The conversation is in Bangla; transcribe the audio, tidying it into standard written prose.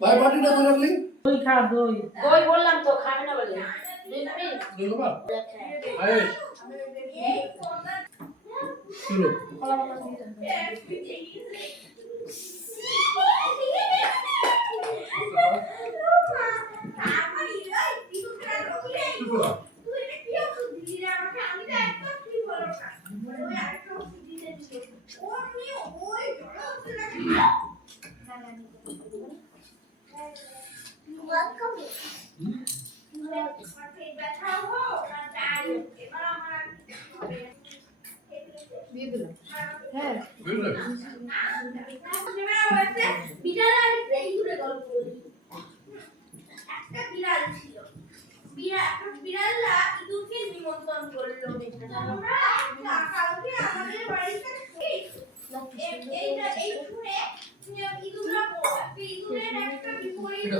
ভাই বাটিটা ধরে রাখলি দই খা দই দই বললাম তো খাবে না বলে দই বাবা আয় চলো বিড়ালরা ইঁদুরকে নিমন্ত্রণ করলো কালকে আমাদের বাড়িতে এইটা এই শুনে ইঁদুরের একটা বিপরীত